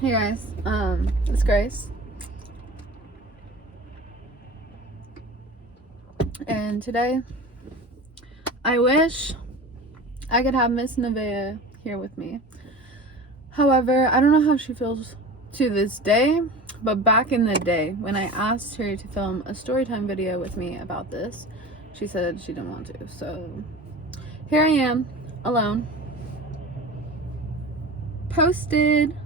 Hey guys, it's Grace. And today, I wish I could have Miss Nevaeh here with me. However, I don't know how she feels to this day, but back in the day, when I asked her to film a storytime video with me about this, she said she didn't want to. So, here I am, alone. Posted.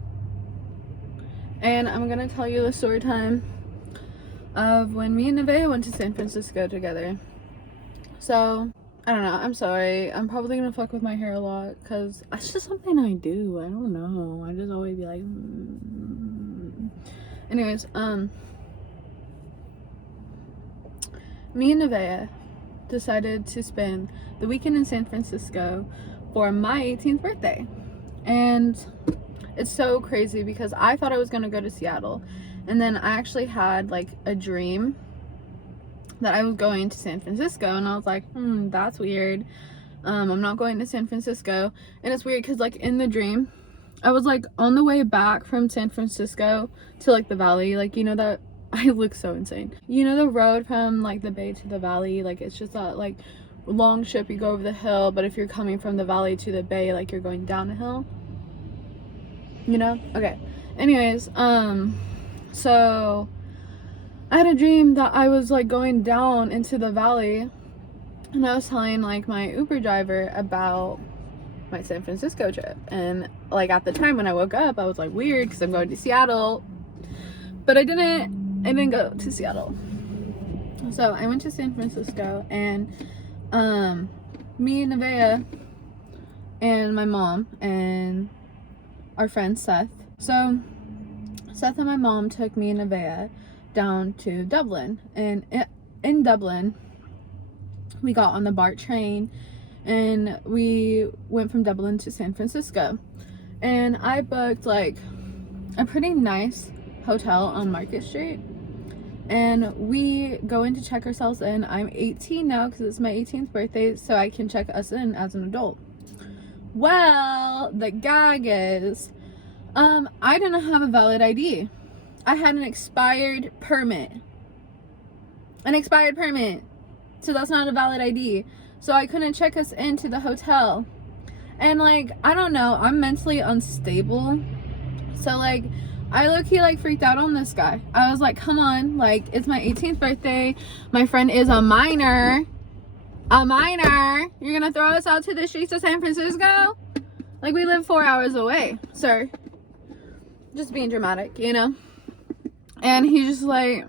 And I'm gonna tell you the story time of when me and Nevaeh went to San Francisco together. So, I don't know, I'm sorry. I'm probably gonna fuck with my hair a lot because that's just something I do. I don't know. I just always be like, Anyways, me and Nevaeh decided to spend the weekend in San Francisco for my 18th birthday. And it's so crazy because I thought I was gonna go to Seattle, and then I actually had like a dream that I was going to San Francisco, and I was like, that's weird. I'm not going to San Francisco. And it's weird because like in the dream I was like on the way back from San Francisco to like the valley, like, you know, that I look so insane, you know, the road from like the bay to the valley, like it's just that like long strip, you go over the hill, but if you're coming from the valley to the bay, like you're going down a hill, you know? Okay, anyways, so I had a dream that I was like going down into the valley, and I was telling like my Uber driver about my San Francisco trip. And like at the time when I woke up, I was like, weird, because I'm going to Seattle. But I didn't go to Seattle. So I went to San Francisco, and me and Nevaeh and my mom and our friend Seth. So Seth and my mom took me and Nevaeh down to Dublin, and in Dublin we got on the BART train and we went from Dublin to San Francisco. And I booked like a pretty nice hotel on Market Street, and we go in to check ourselves in. I'm 18 now because it's my 18th birthday, so I can check us in as an adult. Well, the gag is I didn't have a valid ID. I had an expired permit. So that's not a valid ID. So I couldn't check us into the hotel. And like, I don't know, I'm mentally unstable. So like, I low-key like freaked out on this guy. I was like, come on, like, it's my 18th birthday. My friend is a minor. You're gonna throw us out to the streets of San Francisco? Like, we live 4 hours away, sir. Just being dramatic, you know? And he's just like,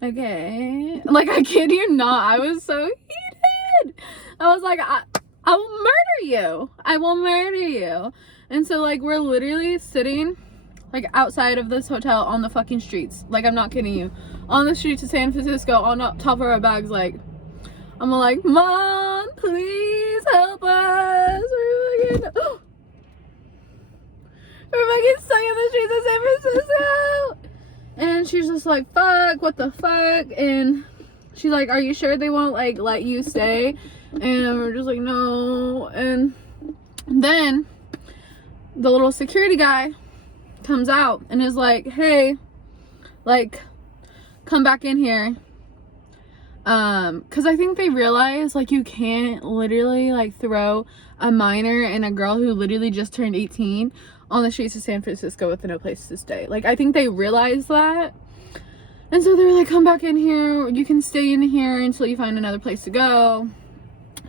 okay. Like, I kid you not, I was so heated. I was like, I will murder you. And so like, we're literally sitting like outside of this hotel on the fucking streets. Like, I'm not kidding you. On the streets of San Francisco, on top of our bags, like, I'm like, Mom, please help us. We're fucking stuck in the streets of San Francisco. And she's just like, fuck, what the fuck? And she's like, are you sure they won't like let you stay? And we're just like, no. And then the little security guy comes out and is like, hey, like, come back in here. Because I think they realize like you can't literally like throw a minor and a girl who literally just turned 18 on the streets of San Francisco with no place to stay. Like, I think they realized that. And so they were like, come back in here. You can stay in here until you find another place to go.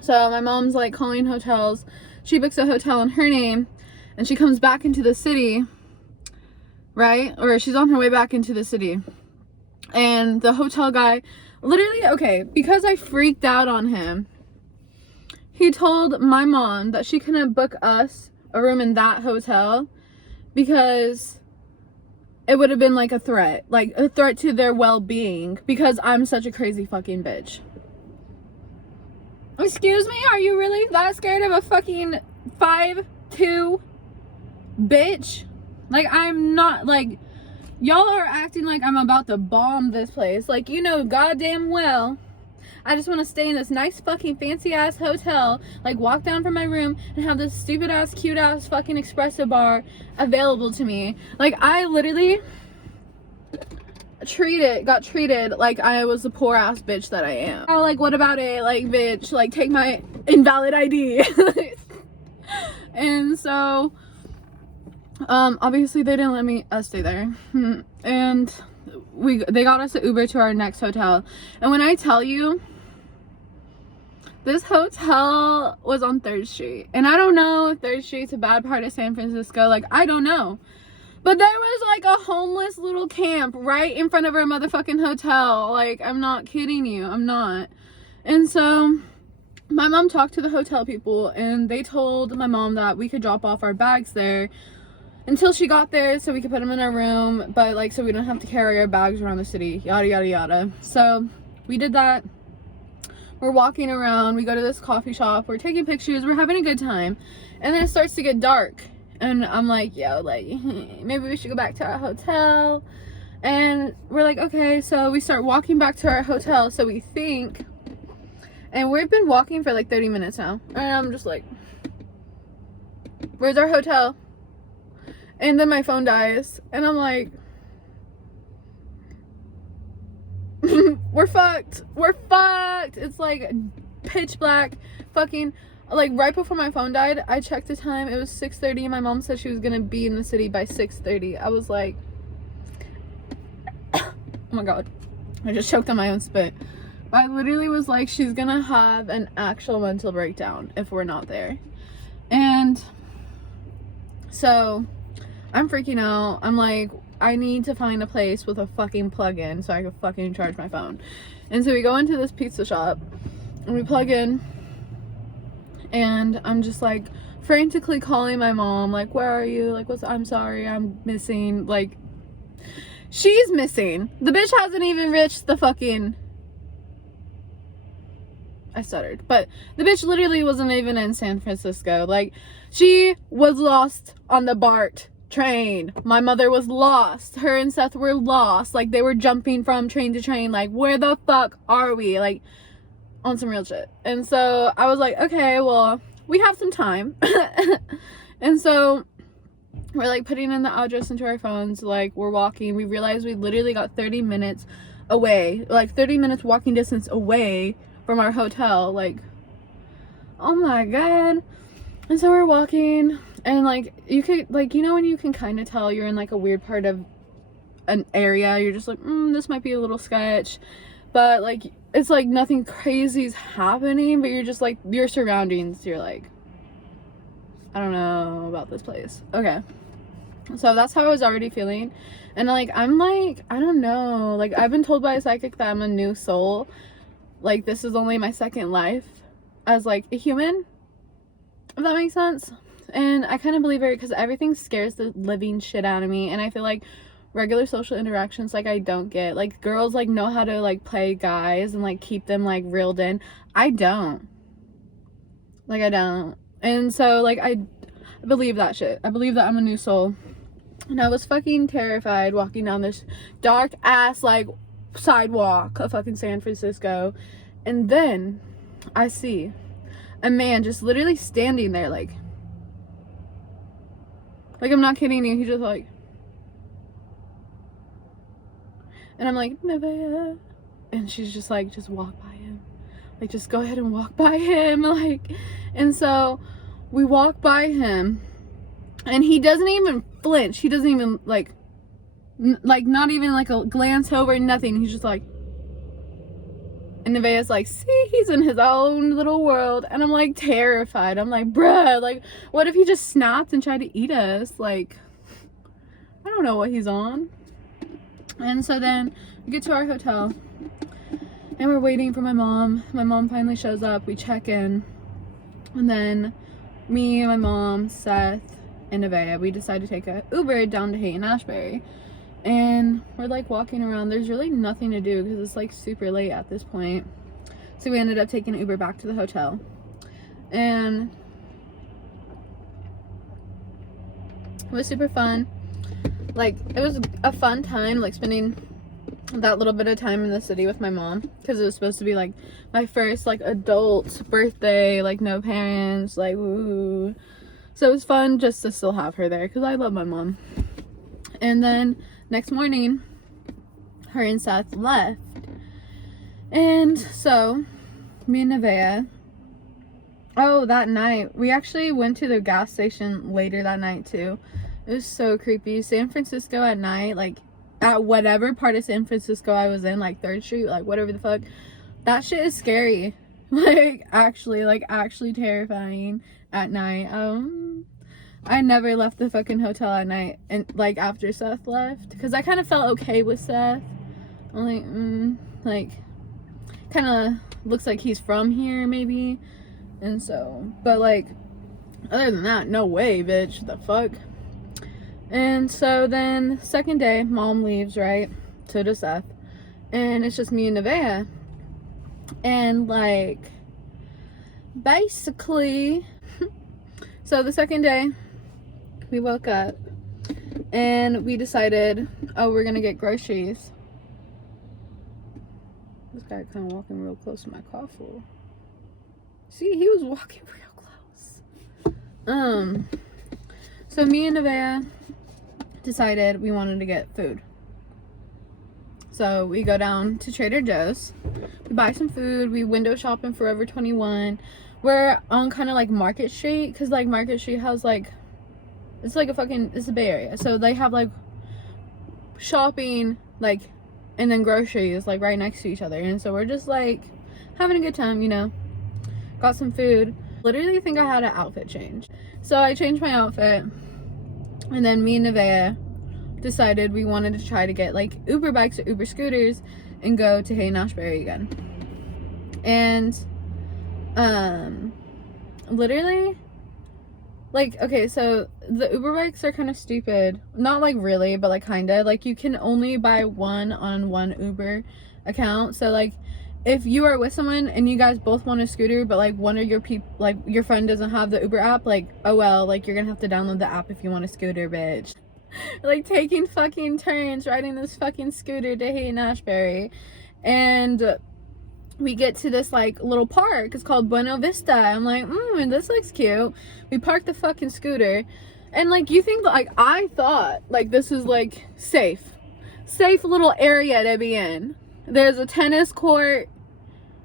So my mom's like calling hotels. She books a hotel in her name, and she comes back into the city, right? Or she's on her way back into the city. And the hotel guy, literally, okay, because I freaked out on him, he told my mom that she couldn't book us a room in that hotel because it would have been like a threat to their well-being, because I'm such a crazy fucking bitch. Excuse me? Are you really that scared of a fucking 5'2" bitch? Like, I'm not, like, y'all are acting like I'm about to bomb this place. Like, you know goddamn well I just want to stay in this nice fucking fancy ass hotel, like walk down from my room and have this stupid ass cute ass fucking espresso bar available to me. Like, I literally got treated like I was the poor ass bitch that I am. Oh, like, what about it? Like, bitch, like, take my invalid ID. And so obviously they didn't let us stay there. And they got us an Uber to our next hotel. And when I tell you, this hotel was on 3rd Street. And I don't know if 3rd Street's a bad part of San Francisco. Like, I don't know. But there was like a homeless little camp right in front of our motherfucking hotel. Like, I'm not kidding you. I'm not. And so my mom talked to the hotel people, and they told my mom that we could drop off our bags there until she got there so we could put them in our room, but like so we don't have to carry our bags around the city, yada yada yada. So we did that. We're walking around, we go to this coffee shop, we're taking pictures, we're having a good time, and then it starts to get dark, and I'm like, yo, like, maybe we should go back to our hotel. And we're like, okay. So we start walking back to our hotel, so we think, and we've been walking for like 30 minutes now, and I'm just like, where's our hotel? And then my phone dies, and I'm like, we're fucked. It's like pitch black, fucking, like, right before my phone died, I checked the time. It was 6:30, and my mom said she was gonna be in the city by 6:30. I was like, oh my god, I just choked on my own spit. I literally was like, she's gonna have an actual mental breakdown if we're not there. And so I'm freaking out. I'm like, I need to find a place with a fucking plug-in so I can fucking charge my phone. And so we go into this pizza shop and we plug in, and I'm just like frantically calling my mom, like, where are you? Like, I'm sorry, I'm missing. Like, she's missing. The bitch hasn't even reached the fucking, I stuttered, but the bitch literally wasn't even in San Francisco. Like, she was lost on the BART train. My mother was lost. Her and Seth were lost. Like, they were jumping from train to train. Like, where the fuck are we? Like, on some real shit. And so I was like, okay, well, we have some time. And so we're like putting in the address into our phones. Like, we're walking. We realized we literally got 30 minutes away, like 30 minutes walking distance away from our hotel. Like, oh my god. And so we're walking, and like, you could, like, you know when you can kind of tell you're in like a weird part of an area, you're just like, this might be a little sketch, but like, it's like nothing crazy is happening, but you're just like, your surroundings, you're like, I don't know about this place. Okay, so that's how I was already feeling. And like, I'm like, I don't know, like, I've been told by a psychic that I'm a new soul. Like, this is only my second life as like a human, if that makes sense. And I kind of believe it because everything scares the living shit out of me, and I feel like regular social interactions, like, I don't get. Like, girls like know how to like play guys and like keep them like reeled in. I don't. Like, I don't. And so like, I believe that shit. I believe that I'm a new soul. And I was fucking terrified walking down this dark ass like sidewalk of fucking San Francisco, and then I see a man just literally standing there, like I'm not kidding you. He just like, and I'm like, Nevaeh, and she's just like, just walk by him, like, just go ahead and walk by him, like. And so we walk by him, and he doesn't even flinch. He doesn't even like not even like a glance over, nothing. He's just like, and Nevaeh's like, see, he's in his own little world. And I'm like terrified. I'm like, bruh, like, what if he just snapped and tried to eat us? Like, I don't know what he's on. And so then we get to our hotel, and we're waiting for my mom. My mom finally shows up. We check in, and then me and my mom, Seth, and Nevaeh, we decide to take a Uber down to Haight-Ashbury. And we're like walking around. There's really nothing to do because it's like super late at this point. So we ended up taking an Uber back to the hotel. And it was super fun. Like, it was a fun time, like spending that little bit of time in the city with my mom, because it was supposed to be like my first like adult birthday, like no parents, like woo. So it was fun just to still have her there because I love my mom. And then next morning, her and Seth left, and so me and Nevaeh, that night we actually went to the gas station later that night too. It was so creepy. San Francisco at night, like at whatever part of San Francisco I was in, like 3rd Street, like whatever the fuck, that shit is scary. Like actually terrifying at night. I never left the fucking hotel at night, and like after Seth left, because I kind of felt okay with Seth. I'm like kind of looks like he's from here maybe, and so, but like other than that, no way, bitch, the fuck. And so then second day, mom leaves, right? So does Seth, and it's just me and Nevaeh. And like basically so the second day we woke up and we decided, we're gonna get groceries. This guy kind of walking real close to my car full. See, he was walking real close. So me and Nevaeh decided we wanted to get food. So we go down to Trader Joe's, we buy some food, we window shop in Forever 21. We're on kind of like Market Street, because like Market Street has like, it's like it's the Bay Area, so they have like shopping like, and then groceries like right next to each other. And so we're just like having a good time, you know. Got some food. Literally think I had an outfit change, so I changed my outfit, and then me and Nevaeh decided we wanted to try to get like Uber bikes or Uber scooters and go to Haight-Ashbury again. And literally, like, okay, so the Uber bikes are kind of stupid. Not like really, but like kind of. Like, you can only buy one on one Uber account. So like, if you are with someone and you guys both want a scooter, but like one of your like your friend doesn't have the Uber app, like, oh well, like you're gonna have to download the app if you want a scooter, bitch. Like taking fucking turns riding this fucking scooter to Haight-Ashbury. And we get to this like little park. It's called Buena Vista. I'm like, this looks cute. We park the fucking scooter, and like, you think like, I thought like this is like safe little area to be in. There's a tennis court.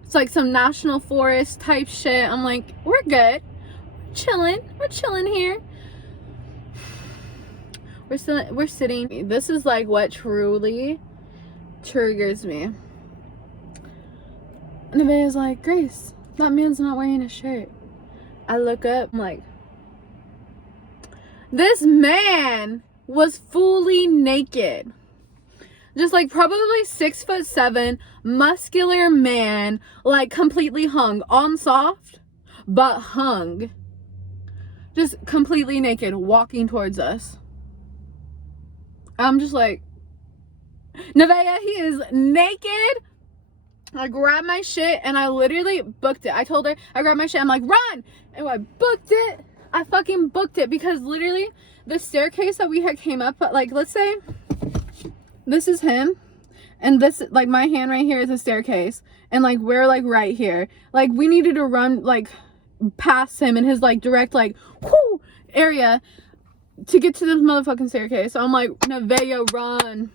It's like some national forest type shit. I'm like, we're good. We're chilling here. We're sitting. This is like what truly triggers me. Nevaeh's like, Grace, that man's not wearing a shirt. I look up, I'm like, this man was fully naked. Just like probably 6'7", muscular man, like completely hung on soft, but hung. Just completely naked, walking towards us. I'm just like, Nevaeh, he is naked. I grabbed my shit and I literally booked it. I told her, I grabbed my shit, I'm like, run! And I booked it. I fucking booked it, because literally the staircase that we had came up, like, let's say this is him, and this, like, my hand right here is a staircase, and like we're like right here. Like, we needed to run like past him in his like direct like whoo area to get to this motherfucking staircase. So I'm like, Nevaeh, run.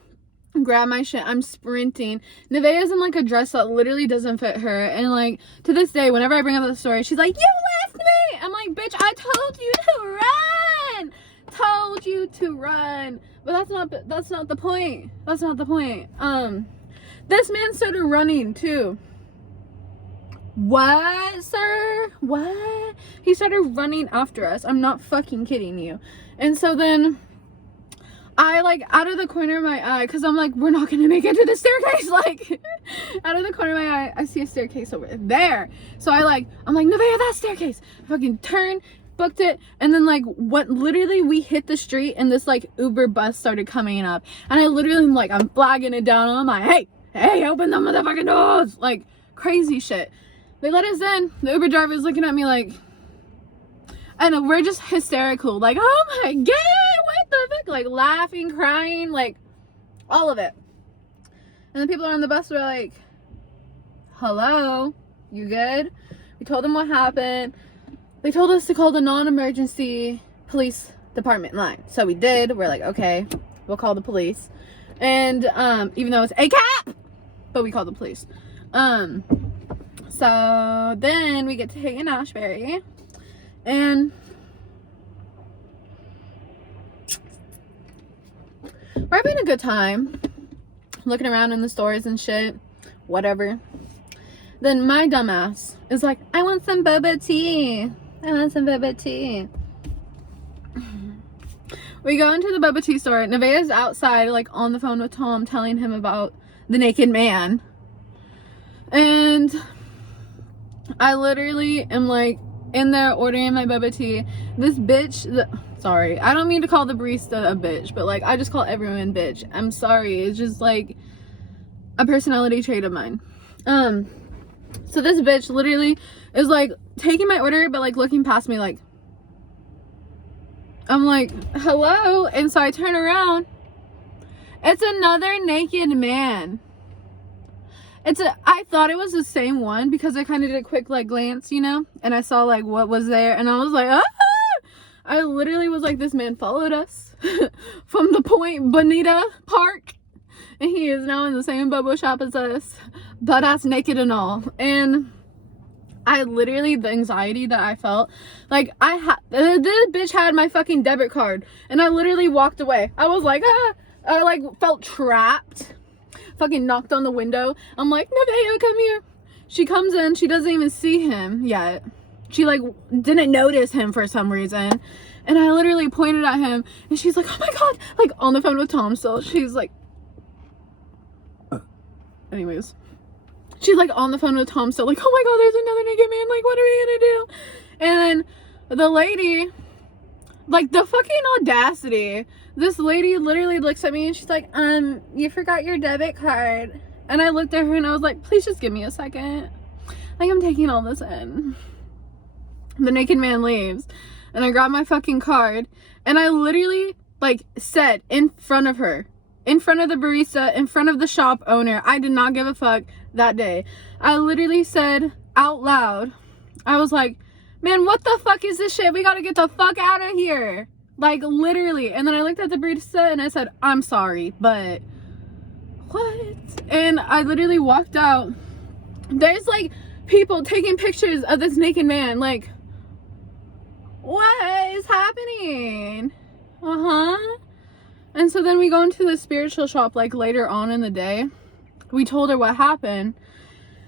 Grab my shit. I'm sprinting. Nevaeh's in like a dress that literally doesn't fit her, and like to this day whenever I bring up the story, she's like, you left me. I'm like, bitch, I told you to run. But that's not the point. This man started running too. What, sir? What? He started running after us. I'm not fucking kidding you. And so then I, like, out of the corner of my eye, because I'm like, we're not gonna make it to the staircase. Like, out of the corner of my eye, I see a staircase over there. So I'm like, Nevaeh, that staircase. I fucking turned, booked it, and then like literally we hit the street and this like Uber bus started coming up, and I literally am like, I'm flagging it down, and I'm like, hey, open the motherfucking doors, like crazy shit. They let us in. The Uber driver is looking at me like, and we're just hysterical, like, oh my god, what the fuck, like laughing, crying, like all of it. And the people on the bus were like, hello, you good? We told them what happened. They told us to call the non-emergency police department line. So we did. We're like, okay, we'll call the police. And even though it's ACAP, but we called the police. So then we get to Haight-Ashbury, and we're having a good time, looking around in the stores and shit, whatever. Then my dumbass is like, I want some boba tea. I want some boba tea. We go into the boba tea store. Nevaeh's outside, like, on the phone with Tom, telling him about the naked man. And I literally am, like, in there ordering my boba tea. This bitch, sorry, I don't mean to call the barista a bitch, but, like, I just call everyone bitch. I'm sorry. It's just, like, a personality trait of mine. So this bitch literally is, like, taking my order, but, like, looking past me, like, I'm like, hello? And so I turn around. It's another naked man. I thought it was the same one because I kind of did a quick, like, glance, you know? And I saw, like, what was there. And I was like, ah! I literally was like, this man followed us from the Point Bonita Park. And he is now in the same boba shop as us. Butt-ass naked and all. And I literally, the anxiety that I felt, like, this bitch had my fucking debit card. And I literally walked away. I was like, ah! I, like, felt trapped. Fucking knocked on the window. I'm like, Nevaeh, come here. She comes in. She doesn't even see him yet. She, like, didn't notice him for some reason. And I literally pointed at him. And she's like, oh my God. Like, on the phone with Tom still. She's like, anyways. She's, like, on the phone with Tom still. Like, oh my God, there's another naked man. Like, what are we gonna do? And then the lady, like, the fucking audacity. This lady literally looks at me and she's like, you forgot your debit card. And I looked at her and I was like, please just give me a second. Like, I'm taking all this in. The naked man leaves. And I grab my fucking card. And I literally, like, said in front of her, in front of the barista, in front of the shop owner, I did not give a fuck that day. I literally said out loud, I was like, man, what the fuck is this shit? We gotta get the fuck out of here. Like, literally. And then I looked at the barista and I said, I'm sorry, but what? And I literally walked out. There's, like, people taking pictures of this naked man. Like, what is happening? And so then we go into the spiritual shop, like, later on in the day. We told her what happened.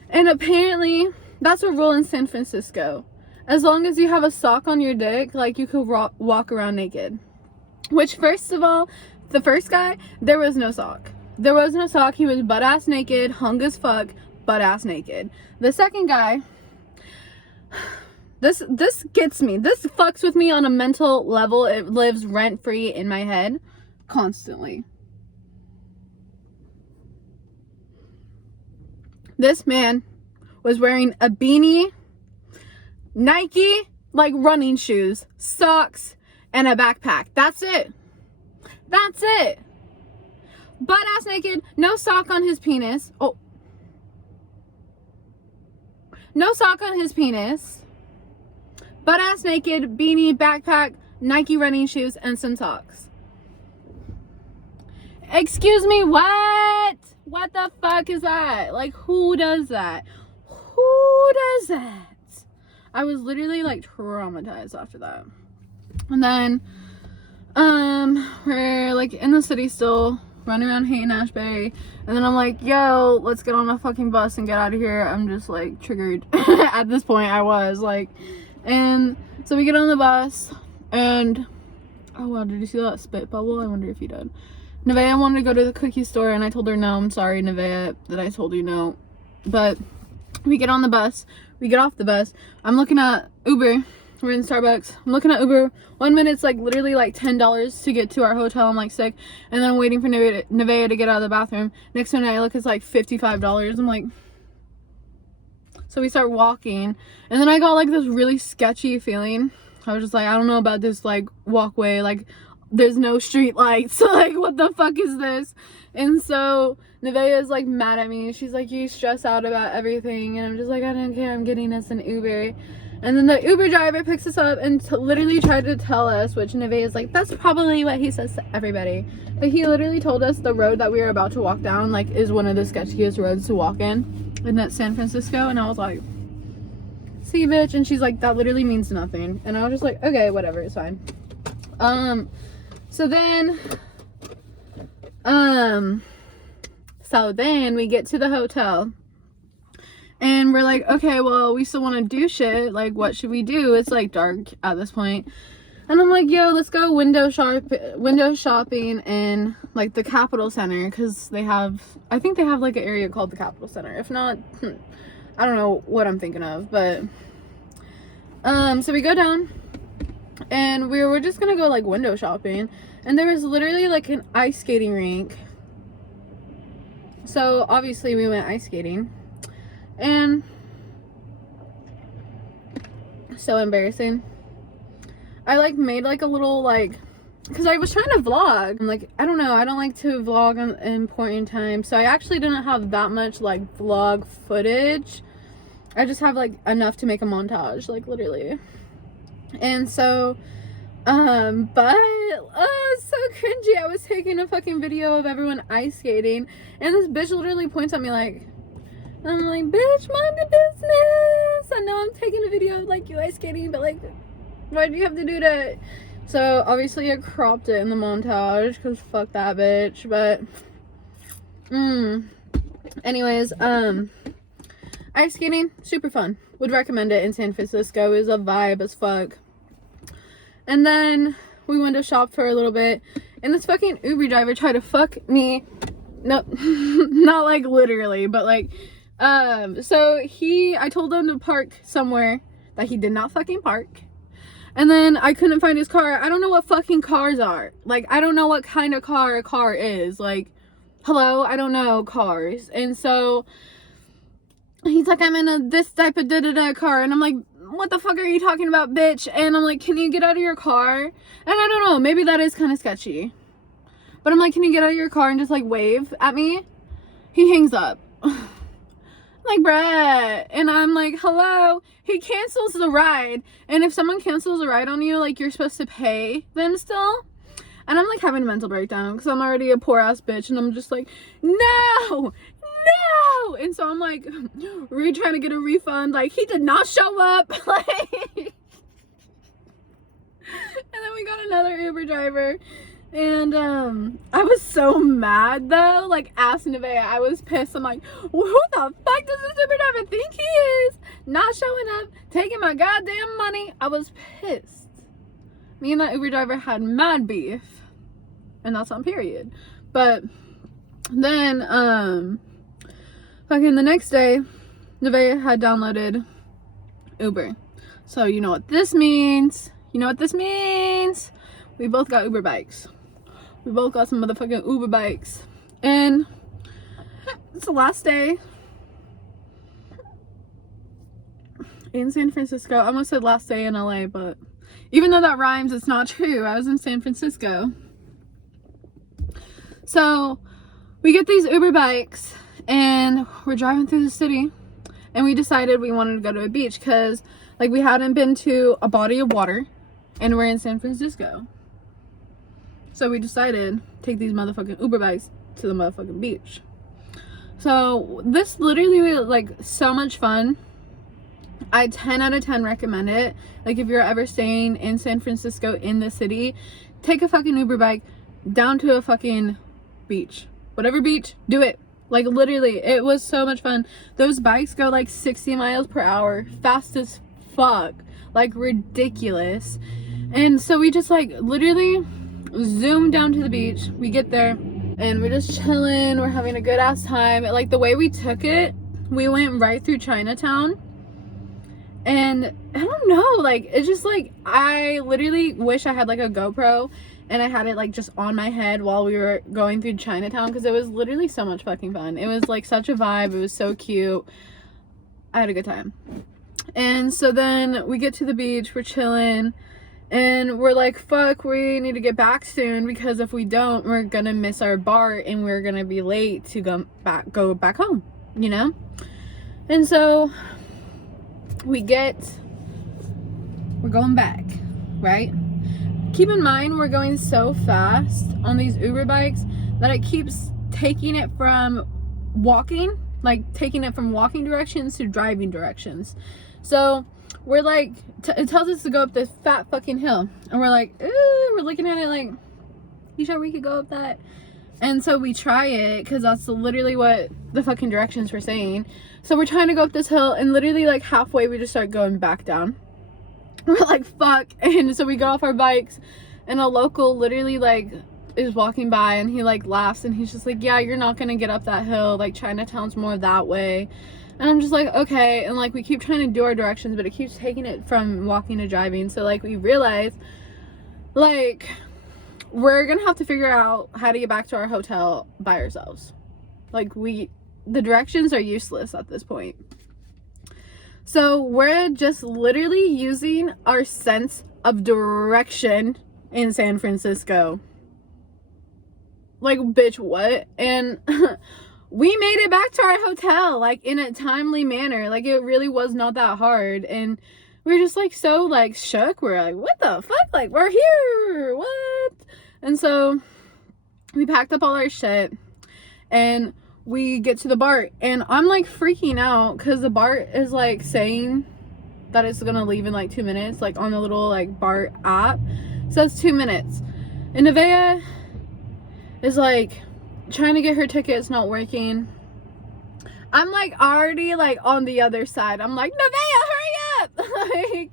And apparently, that's a rule in San Francisco. As long as you have a sock on your dick, like, you could walk around naked. Which, first of all, the first guy, there was no sock. There was no sock. He was butt-ass naked, hung as fuck, butt-ass naked. The second guy, this gets me. This fucks with me on a mental level. It lives rent-free in my head constantly. This man was wearing a beanie, Nike, like, running shoes, socks, and a backpack. That's it. That's it. Butt-ass naked, no sock on his penis. Oh. No sock on his penis. Butt-ass naked, beanie, backpack, Nike running shoes, and some socks. Excuse me, what? What the fuck is that? Like, who does that? Who does that? I was literally, like, traumatized after that. And then, we're, like, in the city still, running around Haight-Ashbury. And then I'm like, yo, let's get on a fucking bus and get out of here. I'm just, like, triggered. At this point, I was, like. And so we get on the bus. And, oh, wow, did you see that spit bubble? I wonder if you did. Nevaeh wanted to go to the cookie store. And I told her, no, I'm sorry, Nevaeh, that I told you no. But we get on the bus. We get off the bus. I'm looking at Uber. We're in Starbucks. I'm looking at Uber. 1 minute, it's, like, literally, like, $10 to get to our hotel. I'm, like, sick. And then I'm waiting for Nevaeh to get out of the bathroom. Next minute, I look, it's, like, $55. I'm like... So we start walking. And then I got, like, this really sketchy feeling. I was just like, I don't know about this, like, walkway. Like, there's no street lights. Like, what the fuck is this? And so Nevaeh is like mad at me. She's like, you stress out about everything. And I'm just like, I don't care, I'm getting us an Uber. And then the Uber driver picks us up and literally tried to tell us, which Nevaeh is like, that's probably what he says to everybody. But he literally told us the road that we were about to walk down, like, is one of the sketchiest roads to walk in. And that's San Francisco. And I was like, see, bitch. And she's like, that literally means nothing. And I was just like, okay, whatever, it's fine. So then we get to the hotel. And we're like, okay, well, we still want to do shit. Like, what should we do? It's like dark at this point. And I'm like, yo, let's go window shopping in like the Capitol Center, because I think they have like an area called the Capitol Center. If not, I don't know what I'm thinking of. But so we go down and we were just gonna go like window shopping, and there was literally like an ice skating rink. So obviously we went ice skating. And so embarrassing. I like made like a little like, because I was trying to vlog. I'm like, I don't know, I don't like to vlog on important times. So I actually didn't have that much like vlog footage. I just have like enough to make a montage, like literally. And so but so cringy. I was taking a fucking video of everyone ice skating, and this bitch literally points at me like, I'm like, bitch, mind the business. I know I'm taking a video of like you ice skating, but like, why do you have to do that? So obviously I cropped it in the montage because fuck that bitch. But anyways, ice skating, super fun. Would recommend it in San Francisco. Is a vibe as fuck. And then we went to shop for a little bit, and this fucking Uber driver tried to fuck me. No, not like literally, but like, so I told him to park somewhere that he did not fucking park. And then I couldn't find his car. I don't know what fucking cars are. Like, I don't know what kind of car a car is. Like, hello, I don't know cars. And so he's like, I'm in this type of da-da-da car. And I'm like, what the fuck are you talking about, bitch? And I'm like, can you get out of your car? And I don't know, maybe that is kind of sketchy. But I'm like, can you get out of your car and just like wave at me? He hangs up. Like, bruh. And I'm like, hello. He cancels the ride, and if someone cancels a ride on you, like, you're supposed to pay them still. And I'm like having a mental breakdown because I'm already a poor ass bitch, and I'm just like, no. And so I'm like really trying to get a refund. Like, he did not show up. Like, and then we got another Uber driver. And I was so mad though, like, asking Nevaeh. I was pissed. I'm like, who the fuck does this Uber driver think he is? Not showing up, taking my goddamn money. I was pissed. Me and that Uber driver had mad beef, and that's on period. But then fucking the next day, Nevaeh had downloaded Uber. So you know what this means. We both got Uber bikes. We both got some motherfucking Uber bikes. And it's the last day in San Francisco. I almost said last day in LA, but even though that rhymes, it's not true. I was in San Francisco. So we get these Uber bikes and we're driving through the city, and we decided we wanted to go to a beach because, like, we hadn't been to a body of water, and we're in San Francisco. So we decided to take these motherfucking Uber bikes to the motherfucking beach. So this literally was like so much fun. I 10 out of 10 recommend it. Like, if you're ever staying in San Francisco in the city, take a fucking Uber bike down to a fucking beach. Whatever beach, do it. Like, literally, it was so much fun. Those bikes go like 60 miles per hour, fast as fuck, like ridiculous. And so we just like literally zoom down to the beach. We get there and we're just chilling. We're having a good ass time. Like, the way we took it, we went right through Chinatown. And I don't know, like, it's just like, I literally wish I had like a GoPro and I had it like just on my head while we were going through Chinatown, because it was literally so much fucking fun. It was like such a vibe. It was so cute. I had a good time. And so then we get to the beach, we're chilling, And we're like, fuck, we need to get back soon, because if we don't, we're gonna miss our BART and we're gonna be late to go back home, you know? And so we're going back, right? Keep in mind, we're going so fast on these Uber bikes that it keeps taking it from walking directions to driving directions. So we're like, it tells us to go up this fat fucking hill, and we're like, ooh, we're looking at it like, you sure we could go up that? And so we try it, because that's literally what the fucking directions were saying. So we're trying to go up this hill, and literally like halfway we just start going back down. We're like, fuck. And so we get off our bikes, and a local literally like is walking by, and he like laughs, and he's just like, yeah, you're not gonna get up that hill, like Chinatown's more that way. And I'm just like, okay. And like we keep trying to do our directions, but it keeps taking it from walking to driving. So like we realize like we're gonna have to figure out how to get back to our hotel by ourselves. Like the directions are useless at this point. So we're just literally using our sense of direction in San Francisco. Like, bitch, what? And we made it back to our hotel, like, in a timely manner. Like, it really was not that hard. And we were just, like, so, like, shook. We're like, what the fuck? Like, we're here. What? And so we packed up all our shit, and we get to the BART, and I'm like freaking out because the BART is like saying that it's gonna leave in like 2 minutes, like on the little like BART app it says 2 minutes, and Nevaeh is like trying to get her ticket. It's not working. I'm like already like on the other side. I'm like, Nevaeh, hurry up. Like,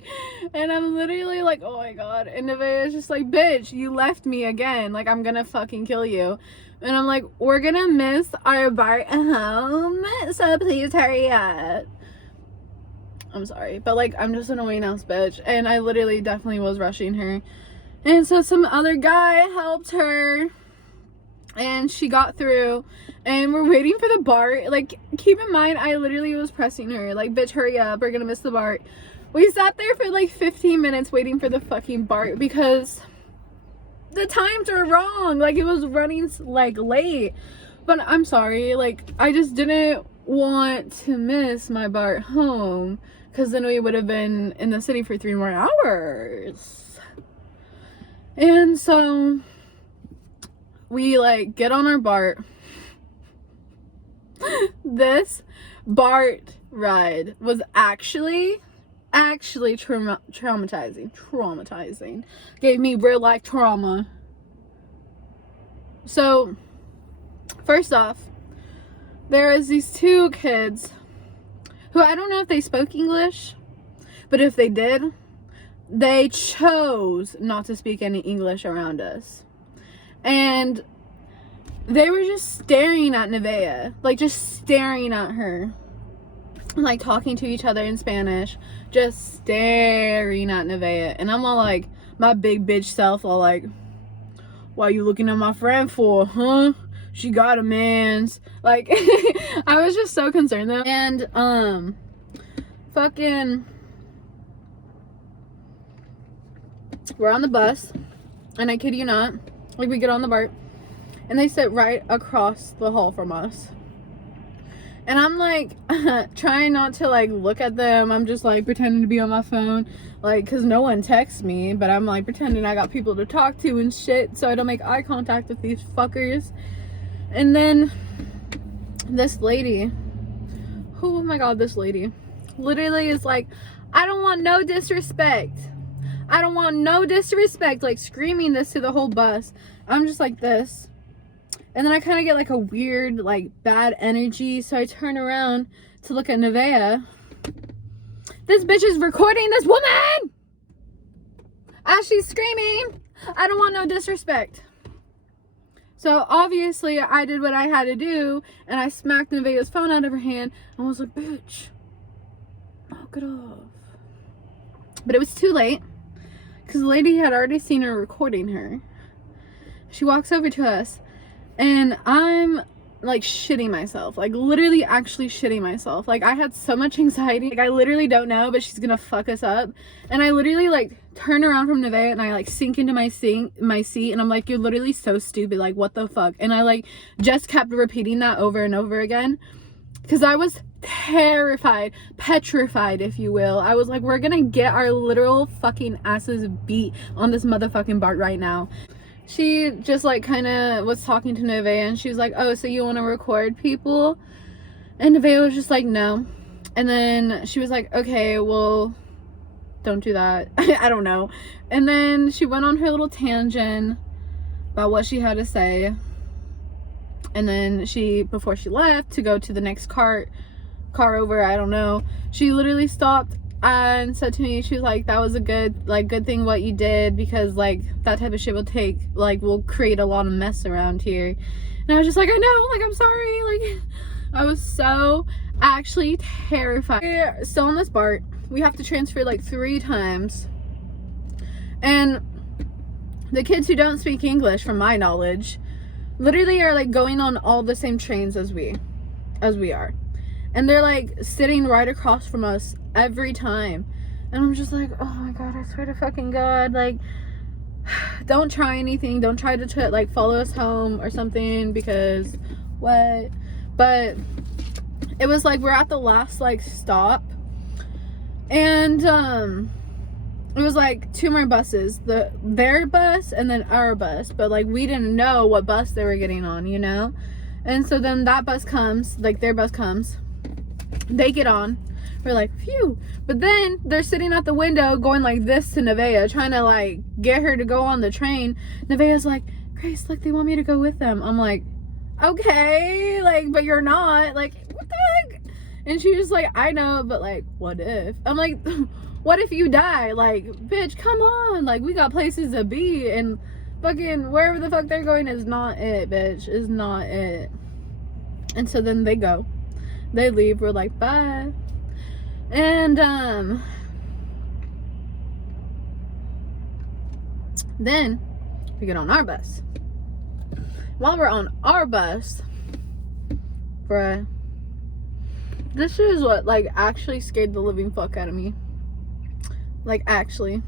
and I'm literally like, oh my god. And Nevaeh is just like, bitch, you left me again, like I'm gonna fucking kill you. And I'm like, we're gonna miss our BART home, so please hurry up. I'm sorry, but like I'm just an annoying ass bitch, and I literally definitely was rushing her. And so some other guy helped her, and she got through, and we're waiting for the BART. Like, keep in mind, I literally was pressing her, like, bitch, hurry up, we're gonna miss the BART. We sat there for like 15 minutes waiting for the fucking BART because the times are wrong. Like, it was running like late. But I'm sorry, like I just didn't want to miss my BART home, because then we would have been in the city for 3 more hours. And so we like get on our BART. This BART ride was actually traumatizing. Gave me real life trauma. So first off, there was these 2 kids who, I don't know if they spoke English, but if they did, they chose not to speak any English around us. And they were just staring at Nevaeh, like just staring at her, like talking to each other in Spanish, just staring at Nevaeh. And I'm all like, my big bitch self, all like, why you looking at my friend for, huh? She got a man's. Like, I was just so concerned though. And fucking, we're on the bus, and I kid you not, like we get on the BART, and they sit right across the hall from us. And I'm like trying not to like look at them. I'm just like pretending to be on my phone, like, cause no one texts me, but I'm like pretending I got people to talk to and shit, so I don't make eye contact with these fuckers. And then this lady, oh my god, this lady literally is like, I don't want no disrespect. I don't want no disrespect, like screaming this to the whole bus. I'm just like this. And then I kind of get like a weird, like bad energy. So I turn around to look at Nevaeh. This bitch is recording this woman as she's screaming, I don't want no disrespect. So obviously I did what I had to do, and I smacked Nevaeh's phone out of her hand and was like, bitch, knock it off. But it was too late, because the lady had already seen her recording her. She walks over to us, and I'm like shitting myself, like literally actually shitting myself. Like I had so much anxiety, like I literally don't know, but she's gonna fuck us up. And I literally like turn around from Nevaeh and I like sink into my seat and I'm like, you're literally so stupid, like what the fuck? And I like just kept repeating that over and over again because I was terrified, petrified, if you will. I was like, we're gonna get our literal fucking asses beat on this motherfucking BART right now. She just like kind of was talking to Nevaeh and she was like, oh, so you want to record people? And Nevaeh was just like, no. And then she was like, okay, well, don't do that. I don't know. And then she went on her little tangent about what she had to say. And then before she left to go to the next car over, I don't know, she literally stopped and said to me, she was like, that was a good thing what you did, because like that type of shit will create a lot of mess around here. And I was just like, I know, like I'm sorry, like I was so actually terrified. We're still on this BART. We have to transfer like 3 times, and the kids who don't speak English, from my knowledge, literally are like going on all the same trains as we are, and they're like sitting right across from us every time. And I'm just like, oh my god, I swear to fucking god, like don't try anything, don't try to like follow us home or something, because what? But it was like we're at the last like stop, and it was like 2 more buses, their bus and then our bus, but like we didn't know what bus they were getting on, you know. And so then that bus comes, like their bus comes, they get on, we're like, phew. But then they're sitting at the window going like this to Nevaeh, trying to like get her to go on the train. Nevaeh's like, Grace, look, they want me to go with them. I'm like, okay, like, but you're not, like, what the heck? And she was like, I know, but like, what if? I'm like, what if you die? Like, bitch, come on, like we got places to be, and fucking wherever the fuck they're going is not it, bitch, is not it. And so then they leave, we're like, bye. And then we get on our bus. While we're on our bus, bruh, this is what like actually scared the living fuck out of me. Like, actually,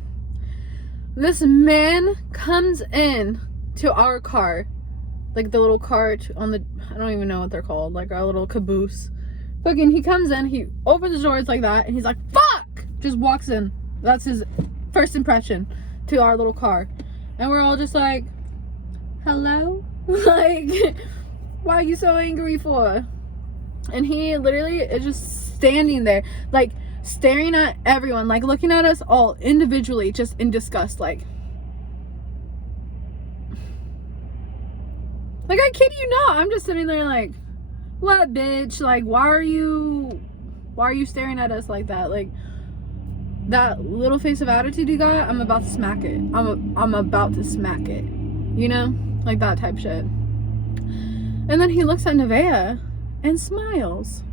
this man comes in to our car, like the little cart on the, I don't even know what they're called, like our little caboose. Fucking, he comes in, he opens the doors like that, and he's like, fuck! Just walks in. That's his first impression to our little car. And we're all just like, hello? Like, why are you so angry for? And he literally is just standing there, like, staring at everyone, like looking at us all individually, just in disgust, like I kid you not, I'm just sitting there like, what, bitch? Like, why are you staring at us like that? Like, that little face of attitude you got, I'm about to smack it. I'm about to smack it, you know, like that type shit. And then he looks at Nevaeh and smiles.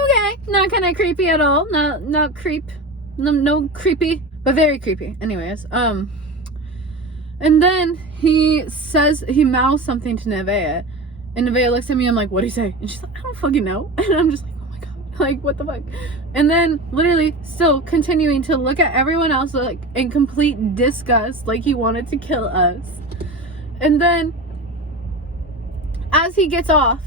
Okay, not kind of creepy at all. Not creep. No creepy, but very creepy. Anyways, and then he mouths something to Nevaeh, and Nevaeh looks at me. I'm like, what'd he say? And she's like, I don't fucking know. And I'm just like, oh my god, like what the fuck? And then literally still continuing to look at everyone else like in complete disgust, like he wanted to kill us. And then as he gets off,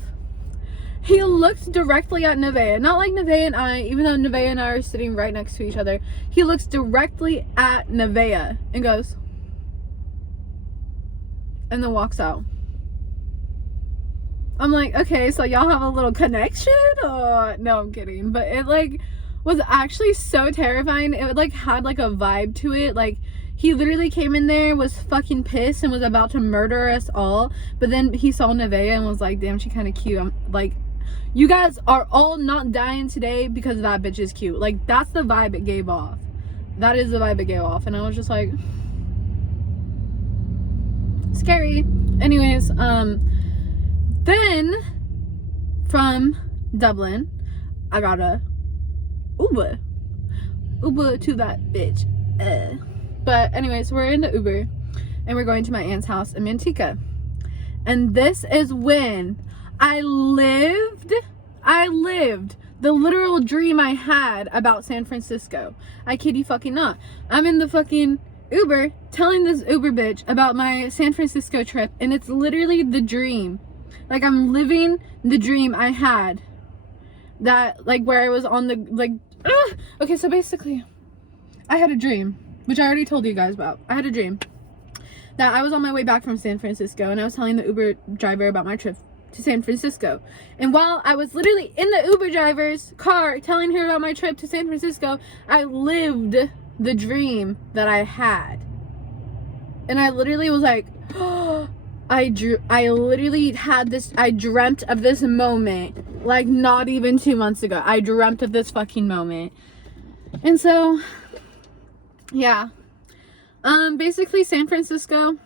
he looks directly at Nevaeh, not like Nevaeh and I, even though Nevaeh and I are sitting right next to each other. He looks directly at Nevaeh and goes, and then walks out. I'm like, okay, so y'all have a little connection? Or no, I'm kidding. But it like was actually so terrifying. It like had like a vibe to it. Like, he literally came in there, was fucking pissed, and was about to murder us all. But then he saw Nevaeh and was like, damn, she kind of cute. I'm like, you guys are all not dying today because that bitch is cute. Like, that's the vibe it gave off. That is the vibe it gave off. And I was just like, scary. Anyways, then from Dublin, I got a Uber to that bitch. But anyways, we're in the Uber and we're going to my aunt's house in Manteca. And this is when I lived the literal dream I had about San Francisco. I kid you fucking not. I'm in the fucking Uber telling this Uber bitch about my San Francisco trip, and it's literally the dream. Like, I'm living the dream I had. That, like, where I was on the, like, okay, so basically, I had a dream, which I already told you guys about. I had a dream that I was on my way back from San Francisco, and I was telling the Uber driver about my trip to San Francisco. And while I was literally in the Uber driver's car telling her about my trip to San Francisco, I lived the dream that I had. And I literally was like, I literally had this, I dreamt of this moment, like, not even 2 months ago. I dreamt of this fucking moment. And so, yeah. Basically, San Francisco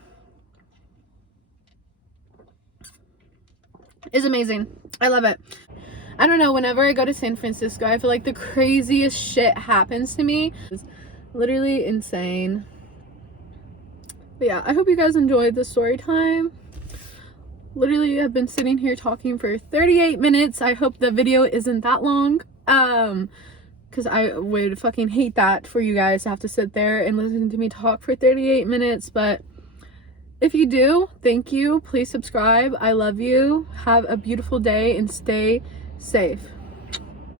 is amazing. I love it. I don't know, whenever I go to San Francisco, I feel like the craziest shit happens to me. It's literally insane. But yeah, I hope you guys enjoyed the story time. Literally, I've been sitting here talking for 38 minutes. I hope the video isn't that long. Because I would fucking hate that for you guys to have to sit there and listen to me talk for 38 minutes. But if you do, thank you. Please subscribe. I love you. Have a beautiful day and stay safe.